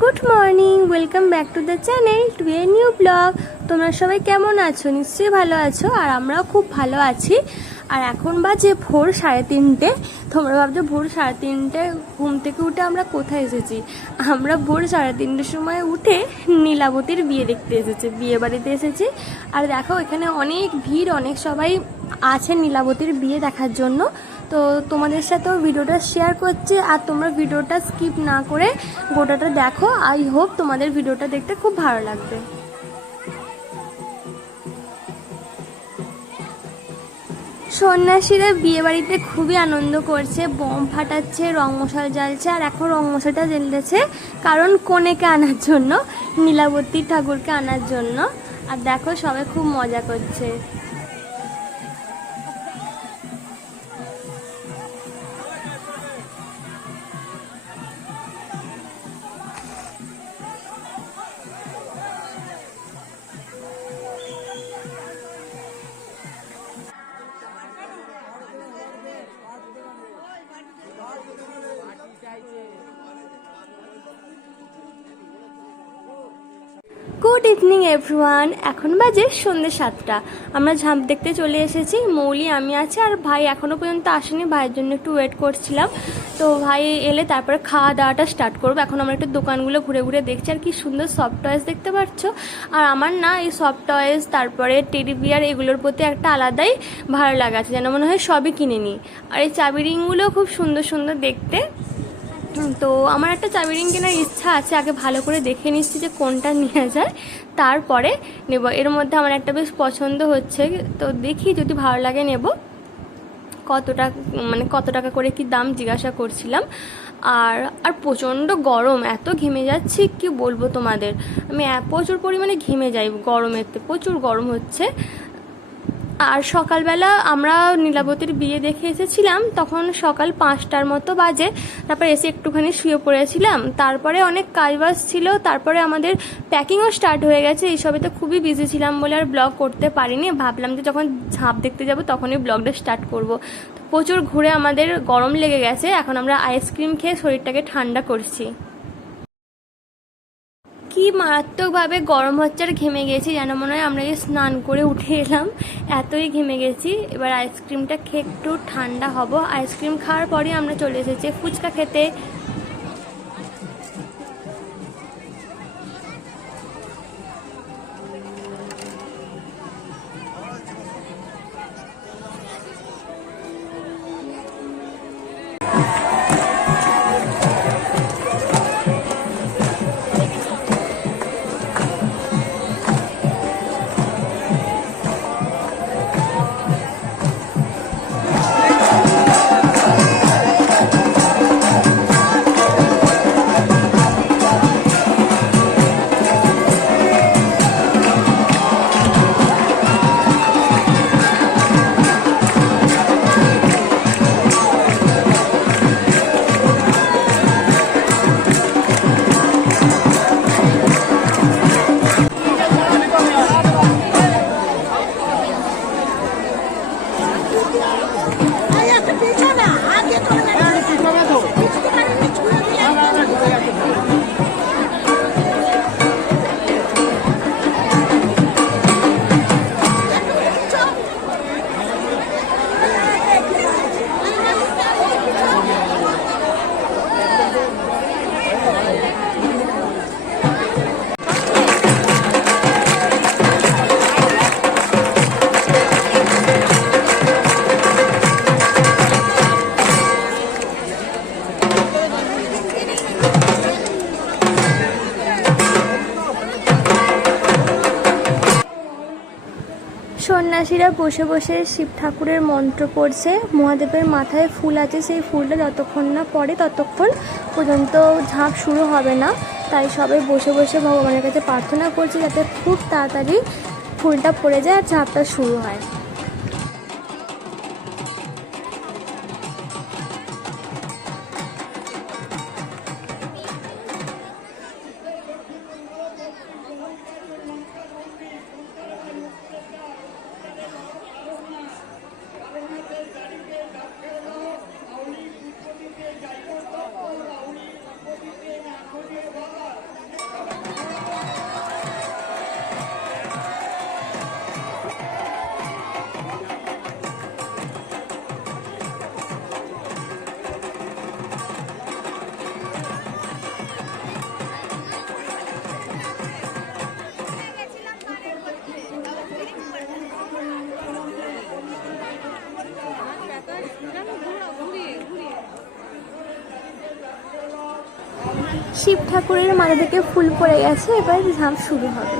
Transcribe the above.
Good morning, welcome back to the channel to a new blog. তোমরা সবাই কেমন আছো? নিশ্চয়ই ভালো আছো, আর আমরাও খুব ভালো আছি। আর এখন বাজে ভোর 3:30। তোমরা ভাবছো ভোর 3:30 ঘুম থেকে উঠে আমরা কোথায় এসেছি? আমরা ভোর 3:30 সময় উঠে নীলাবতীর বিয়ে দেখতে এসেছি, বিয়ে বাড়িতে এসেছি। আর দেখো এখানে অনেক ভিড়, অনেক সবাই আছে নীলাবতীর বিয়ে দেখার জন্য। তো তোমাদের সাথেও ভিডিওটা শেয়ার করছি, আর তোমরা ভিডিওটা স্কিপ না করে গোটাটা দেখো। আই হোপ তোমাদের ভিডিওটা দেখতে খুব ভালো লাগবে। সন্ন্যাসীরা বিয়ে বাড়িতে খুবই আনন্দ করছে, বম ফাটাচ্ছে, রং মশাল জ্বালছে। আর এখন রং মশালটা জ্বেলেছে কারণ কনেকে আনার জন্য, নীলাবতী ঠাকুরকে আনার জন্য। আর দেখো সবাই খুব মজা করছে। গুড ইভিনিং এভরিওয়ান, এখন বাজে সন্ধ্যে 7টা। আমরা ঝাঁপ দেখতে চলে এসেছি। মৌলি, আমি আছি, আর ভাই এখনও পর্যন্ত আসেনি। ভাইয়ের জন্য একটু ওয়েট করছিলাম। তো ভাই এলে তারপরে খাওয়া দাওয়াটা স্টার্ট করবো। এখন আমরা একটু দোকানগুলো ঘুরে ঘুরে দেখছি। আর কি সুন্দর সফট টয়েস দেখতে পাচ্ছ। আর আমার না এই সফট টয়েস, তারপরে টেডি বিয়ার, এগুলোর প্রতি একটা আলাদাই ভালো লাগা আছে, যেন মনে হয় সবই কিনে নিই। আর এই চাবি রিংগুলো খুব সুন্দর সুন্দর দেখতে। তো আমার একটা চাবি রিং কেনার ইচ্ছা আছে, আগে ভালো করে দেখে নিচ্ছি যে কোনটা নেওয়া যায়, তারপরে নেব। এর মধ্যে আমার একটা বেশ পছন্দ হচ্ছে, তো দেখি যদি ভালো লাগে নেব। কত টাকা করে কি দাম জিজ্ঞাসা করছিলাম। আর আর প্রচণ্ড গরম, এত ঘেমে যাচ্ছি কি বলবো তোমাদের। আমি প্রচুর পরিমাণে ঘেমে যাই গরমেতে, প্রচুর গরম হচ্ছে। আর সকালবেলা আমরা নীলাবতীর বিয়ে দেখে এসেছিলাম, তখন সকাল 5টার মতো বাজে। তারপর এসে একটুখানি শুয়ে পড়েছিলাম। তারপরে অনেক কাজবাজ ছিল, তারপরে আমাদের প্যাকিংও স্টার্ট হয়ে গেছে। এইসবে তো খুবই বিজি ছিলাম বলে আর ব্লগ করতে পারিনি। ভাবলাম যে যখন ঝাঁপ দেখতে যাব তখনই ব্লগটা স্টার্ট করব। প্রচুর ঘুরে আমাদের গরম লেগে গেছে, এখন আমরা আইসক্রিম খেয়ে শরীরটাকে ঠান্ডা করছি। কি মারাত্মকভাবে গরম হচ্ছে, আর ঘেমে গেছি, যেন মনে হয় আমরা স্নান করে উঠে এলাম, এতই ঘেমে গেছি। এবার আইসক্রিমটা খেয়ে একটু ঠান্ডা হব। আইসক্রিম খাওয়ার পরই আমরা চলে এসেছি ফুচকা খেতে। সন্ন্যাসীরা বসে বসে শিব ঠাকুরের মন্ত্র পড়ছে। মহাদেবের মাথায় ফুল আছে, সেই ফুলটা যতক্ষণ না পড়ে ততক্ষণ পর্যন্ত ঝাঁপ শুরু হবে না। তাই সবাই বসে বসে ভগবানের কাছে প্রার্থনা করছে যাতে খুব তাড়াতাড়ি ফুলটা পড়ে যায় আর ঝাঁপটা শুরু হয়। শিব ঠাকুরের মাথা থেকে ফুল পড়ে গেছে, এবার ঝাঁপ শুরু হবে।